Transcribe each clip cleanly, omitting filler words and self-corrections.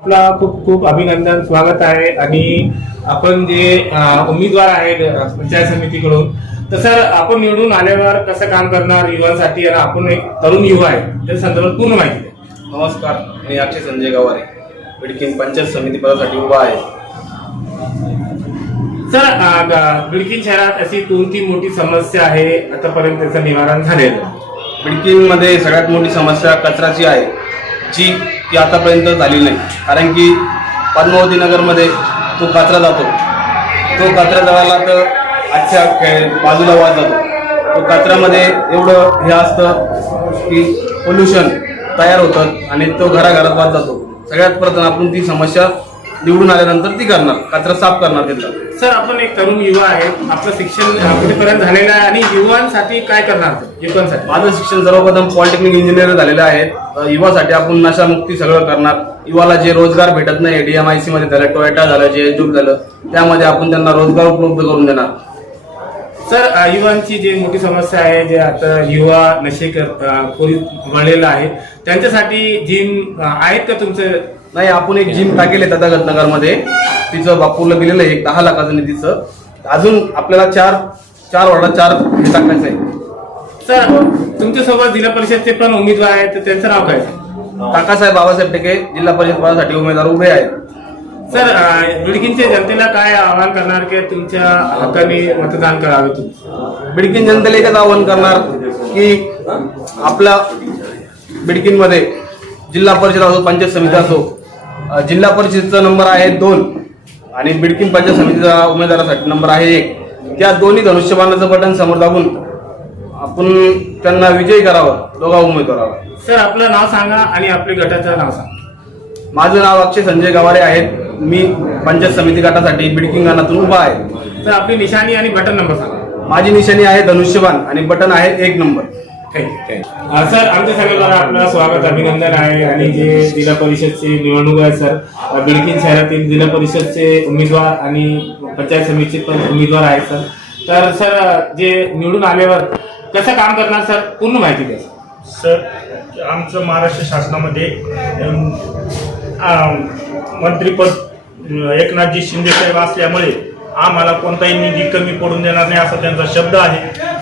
आपला खूप खूप अभिनंदन, स्वागत आहे. आणि आपण जे उमेदवार आहेत पंचायत समितीकडून, तर सर आपण निवडून आल्यावर कसं काम करणार युवांसाठी, आणि आपण एक तरुण युवा आहे त्या संदर्भात पूर्ण माहिती द्या. नमस्कार, मी अक्षय संजय गवारे बिडकीन पंचायत समिती पदासाठी उभा आहे. सर बिडकीन शहरात अशी कोणती मोठी समस्या आहे आतापर्यंत त्याचं निवारण झालेलं? बिडकीनमध्ये सगळ्यात मोठी समस्या कचऱ्याची आहे, जी की आतापर्यंत झाली नाही. कारण की पद्मावती नगरमध्ये तो कचरा जातो, तो कचरा जळाला तर अच्छा बाजूला वाद जातो. तो कचऱ्यामध्ये एवढं हे असतं की पोल्युशन तयार होतं आणि तो घराघरात वाद जातो. सगळ्यात प्रथम आपण ती समस्या निवडून आल्यानंतर ती करणार, कचरा साफ करणार तिथला. सर आपण एक तरुण युवा आहे, आपलं शिक्षण कुठेपर्यंत झालेलं आहे आणि युवांसाठी काय करणार? युवांसाठी माझं शिक्षण सर्वप्रथम पॉलिटेक्निक इंजिनियर झालेलं आहे. युवासाठी आपण नशामुक्ती सगळं करणार. युवाला जे रोजगार भेटत नाही, DMIC मध्ये झालं, टोयोटा झालं, JSW झालं, त्यामध्ये आपण त्यांना रोजगार उपलब्ध करून देणार. सर युवांची जी मोठी समस्या आहे, जे आता युवा नशेखोरी वळलेला आहे, त्यांच्यासाठी जिम आहेत का तुमचं? नाही, आपण एक जिम टाकेल आहे तथागत नगरमध्ये, तिचं बापूला दिलेलं आहे 10 लाखाचं निधीचं. अजून आपल्याला चार वॉर्डात 4 हे टाकायचं आहे. सर तुमच्यासोबत जिल्हा परिषदचे पण उमेदवार आहेत, तर त्यांचं नाव काय? काकासाहेब बाबासाहेब टेके जिल्हा परिषद पदासाठी उमेदवार उभे आहेत. सर बिडकीनच्या जनतेला काय आवाहन करणार की तुमच्या हक्काने मतदान करावे? तुम्ही बिडकीन जनतेला एकच आवाहन करणार की आपला बिडकीनमध्ये जिल्हा परिषद असो, पंचायत समिती असो, जिल्हा परिषदचा नंबर आहे 2 आणि बिडकीन पंचायत समितीचा उमेदवारासाठी नंबर आहे 1. त्या दोन्ही धनुष्यबाणाचं बटन समोर दाबून आपण त्यांना विजयी करावं, दोघा उमेदवाराला. सर आपलं नाव सांगा आणि आपल्या गटाचं नाव सांगा. माझं नाव अक्षय संजय गवारे आहे. मी पंचायत समिती गटासाठी बिडकीन गणातून उभा आहे. सर आपली निशाणी आणि बटन नंबर सांगा. माझी निशाणी आहे धनुष्यबाण आणि बटन आहे 1 नंबर. थँक्यू. सर आमच्या सगळ्यांना आपलं स्वागत, अभिनंदन आहे. आणि जे जिल्हा परिषदची निवडणूक आहे सर, बिडकीन शहरातील जिल्हा परिषदचे उमेदवार आणि पंचायत समितीचे पण उमेदवार आहेत सर. तर सर जे निवडून आल्यावर कसं काम करणार सर, पूर्ण माहिती द्या. सर आमचं महाराष्ट्र शासनामध्ये मंत्रिपद एकनाथजी शिंदे साहेब असल्यामुळे आम्हाला कोणताही निधी कमी पडून देणार नाही असा त्यांचा शब्द आहे.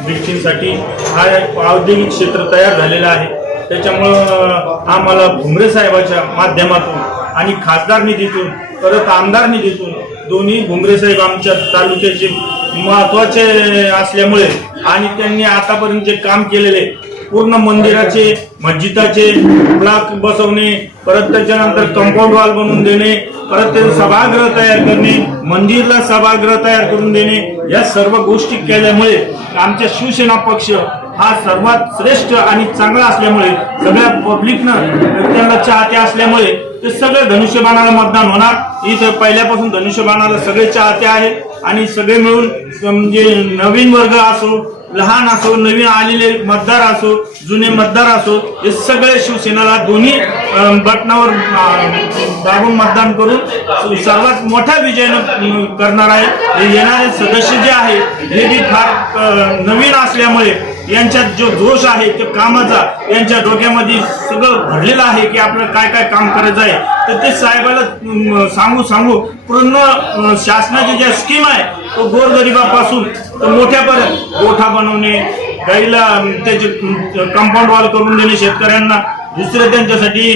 बिडकीनसाठी हा औद्योगिक क्षेत्र तयार झालेला आहे. त्याच्यामुळं आम्हाला भुमरे साहेबाच्या माध्यमातून आणि खासदार निधीतून परत आमदार निधीतून दोन्ही भुमरे साहेब आमच्या तालुक्याचे महत्वाचे असल्यामुळे आणि त्यांनी आतापर्यंत जे काम केलेले पूर्ण मंदिराचे, मस्जिदाचे ब्लॉक बसवणे, परत त्याच्यानंतर कंपाऊंड वॉल बनवून देणे, परत ते सभागृह तयार करणे, मंदिरला सभागृह तयार करून देणे, या सर्व गोष्टी केल्यामुळे आमच्या शिवसेना पक्ष हा सर्वात श्रेष्ठ आणि चांगला असल्यामुळे सगळ्या पब्लिकनं त्यांना चाहते असल्यामुळे ते सगळे धनुष्यबाणाला मतदान होणार. इथं पहिल्यापासून धनुष्यबाणाला सगळे चाहते आहे आणि सगळे मिळून म्हणजे नवीन वर्ग असो, लहान असो, नवीन आलेले मतदार असो, जुने मतदार असो, हे सगळे शिवसेनेला दोन्ही बटनावर दाबून मतदान करून सर्वात मोठ्या विजयानं करणार आहे. हे येणारे सदस्य जे आहे हे बी फार नवीन असल्यामुळे यांच्यात जो जोश आहे ते कामाचा यांच्या डोक्यामध्ये सगळं भरलेलं आहे की आपल्याला काय काय काम करायचं आहे. तर ते साहेबाला सांगू पूर्ण शासनाची ज्या स्कीम आहे तो गोरगरिबापासून तर मोठ्यापर्यंत गोठा बनवणे, गाईला त्याचे कंपाऊंड वॉल करून देणे शेतकऱ्यांना, दुसरे त्यांच्यासाठी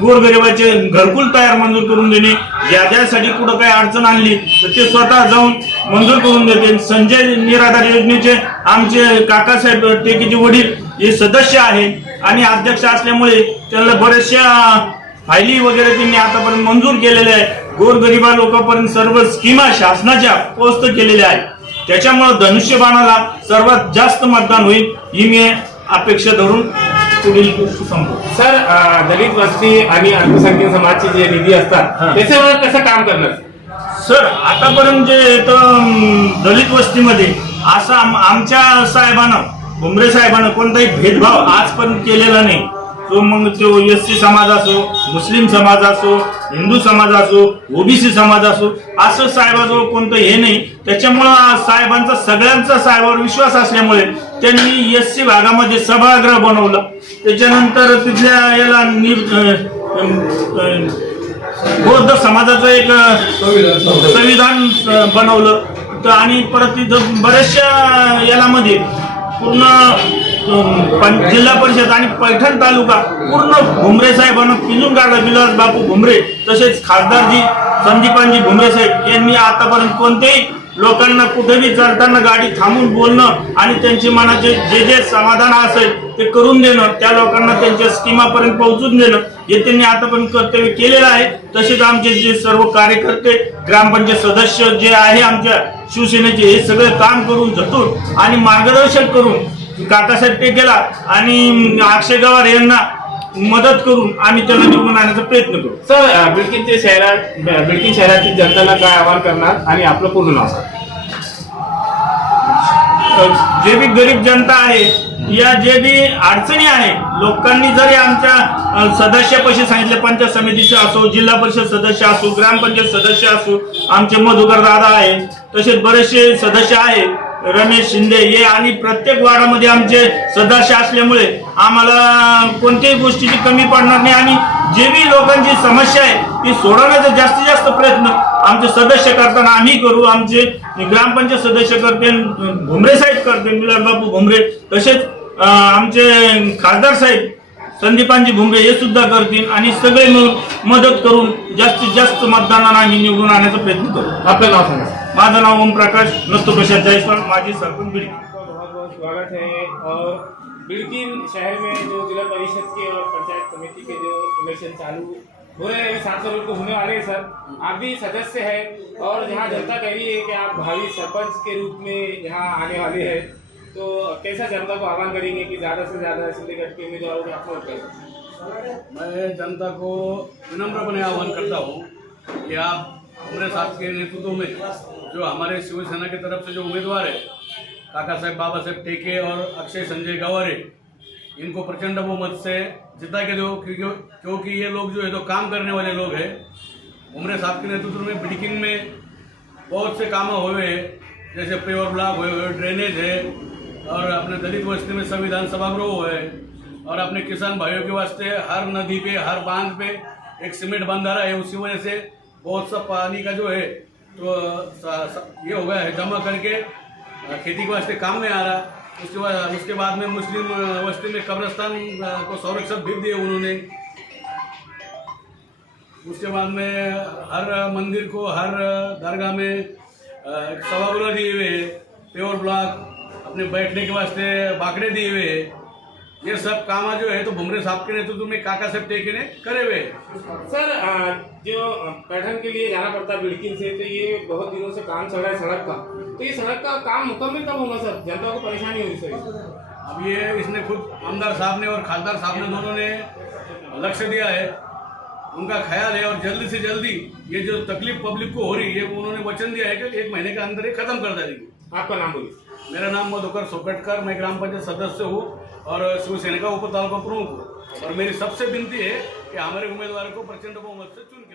गोरगरिबाचे घरकुल तयार मंजूर करून देणे, ज्यासाठी कुठं काही अडचण आणली तर ते स्वतः जाऊन मंजूर करून देते. संजय निराधार योजनेचे आमचे काकासाहेब टेकेचे वडील हे सदस्य आहेत आणि अध्यक्ष असल्यामुळे त्यांना बऱ्याचशा फायली वगैरे त्यांनी आतापर्यंत मंजूर केलेल्या आहे. गोरगरिबा लोकांपर्यंत सर्व स्कीमा शासनाच्या पोहोच केलेल्या आहेत. त्याच्यामुळे धनुष्यबाणाला सर्वात जास्त मतदान होईल ही मी अपेक्षा धरून पुढील गोष्ट संपवतो. सर दलित वस्ती आणि अल्पसंख्याक समाजचे जे निधी असतात त्याच्यावर कसं काम करणार? सर आतापर्यंत जे दलित वस्तीमध्ये असं आमच्या साहेबांना, भुमरे साहेबांना कोणताही भेदभाव आजपर्यंत केलेला नाही. तो मग तो SC समाज असो, मुस्लिम समाज असो, हिंदू समाज असो, OBC समाज असो, असं साहेबाजवळ कोणतं हे नाही. त्याच्यामुळं साहेबांचा सगळ्यांचा साहेबावर विश्वास असल्यामुळे त्यांनी SC भागामध्ये सभागृह बनवलं. त्याच्यानंतर तिथल्या याला बौद्ध समाजाचं एक संविधान बनवलं तर आणि परत तिथं बऱ्याचशा यालामध्ये पूर्ण जिल्हा परिषद आणि पैठण तालुका पूर्ण भुमरे साहेबांना पिंजून काढला. विलास बापू भुमरे तसेच खासदारजी संदीपानजी भुमरे साहेब यांनी आतापर्यंत कोणत्याही लोकांना कुठेही चालताना गाडी थांबून बोलणं आणि त्यांचे मनाचे जे समाधान असेल ते करून देणं, त्या लोकांना त्यांच्या स्कीमापर्यंत पोहोचून देणं हे त्यांनी आतापर्यंत कर्तव्य केलेलं आहे. तसेच आमचे जे सर्व कार्यकर्ते ग्रामपंचायत सदस्य जे आहे आमच्या शिवसेनेचे हे सगळे काम करून झटून आणि मार्गदर्शन करून काकासाहेब टेकेला आणि अक्षय गवार यांना मदत करून आम्ही त्यांना निवडून आणण्याचा प्रयत्न करू. सर, बिडकीन शहरातील जनतेला काय आवाहन करणार आणि आपलं पूर्ण नाव सांगा. जे बी गरीब जनता आहे या जे बी अडचणी आहे लोकांनी जरी आमच्या सदस्यापाशी सांगितले, पंचायत समितीचे असो, जिल्हा परिषद सदस्य असो, ग्रामपंचायत सदस्य असो, आमचे मधुकर दादा आहे, तसेच बरेचसे सदस्य आहे, रमेश शिंदे हे, आणि प्रत्येक वार्डामध्ये आमचे सदस्य असल्यामुळे आम्हाला कोणत्याही गोष्टीची कमी पडणार नाही आणि जे बी लोकांची समस्या आहे ती सोडवण्याचा जास्तीत जास्त प्रयत्न आमचे सदस्य करताना आम्ही करू. आमचे ग्रामपंचायत सदस्य करते, भुमरे साहेब करते, विलास बापू भुमरे, तसेच आमचे खासदार साहेब संदीपानजी भुमरे हे सुद्धा करतील आणि सगळे मिळून मदत करून जास्तीत जास्त मतदानाला आम्ही निवडून आणण्याचा प्रयत्न करू. आपलं नाव सांगा. माझं नाव ओम प्रकाश नत्तूप्रसाद जायसवाल, माजी सरपंच बिडकीन. बहुत बहुत स्वागत है. और बिडकीन शहर में जो जिला परिषद के और पंचायत समिति के जो इलेक्शन चालू हो रहे हैं 7 फरवरी को होने वाले हैं सर. आप भी सदस्य हैं और यहाँ जनता कह रही है कि आप भावी सरपंच के रूप में यहाँ आने वाले हैं, तो कैसा जनता को आह्वान करेंगे कि ज़्यादा से ज़्यादा सिंडिकेट के उम्मीदवारों को अप्रोच करें. मैं जनता को विनम्रपणे आह्वान करता हूँ कि आप भुमरे साहब के नेतृत्व में जो हमारे शिवसेना की तरफ से जो उम्मीदवार है काका साहेब बाबा साहेब टेके और अक्षय संजय गवारे, इनको प्रचंड बहुमत से जिता के दो, क्योंकि ये लोग जो है तो काम करने वाले लोग हैं. भुमरे साहब के नेतृत्व में बिडकीन में बहुत से काम हुए हैं, जैसे पेवर ब्लॉक हुए, ड्रेनेज है, और अपने दलित बस्ती में संविधान सभागृह है, और अपने किसान भाइयों के वास्ते हर नदी पे हर बांध पे एक सीमेंट बंधारा है. उसी वजह से बहुत सा पानी का जो है तो ये हो गया है जमा करके खेती के वास्ते काम में आ रहा. उसके बाद में मुस्लिम बस्ती में कब्रिस्तान को संरक्षण भी दिए उन्होंने. उसके बाद में हर मंदिर को हर दरगाह में एक सभागृह दिए हुए है, पेवर ब्लॉक, अपने बैठने के वास्ते बाकड़े दिए हुए है. ये सब काम जो है तो भुमरे साहब के नेतृत्व में काका साहब टेके ने करे हुए. सर, जो पैठण के लिए जाना पड़ता है बिडकीन से, तो ये बहुत दिनों से काम चल रहा है सड़क का, तो ये सड़क का काम मुकम्मल कब होगा सर? जनता को परेशानी होगी सर. अब ये इसने खुद आमदार साहब ने और खासदार साहब ने दोनों ने लक्ष्य दिया है, उनका ख्याल है, और जल्दी से जल्दी ये जो तकलीफ पब्लिक को हो रही है उन्होंने वचन दिया है कि 1 महीने के अंदर ये खत्म कर देंगे. आपका नाम बोलिए. मेरा नाम मधुकर सोकटकर, मैं ग्राम पंचायत सदस्य हूँ और शिवसेना का उप तालुका प्रमुख हूँ. और मेरी सबसे विनती है कि हमारे उम्मीदवार को प्रचंड बहुमत से चुन के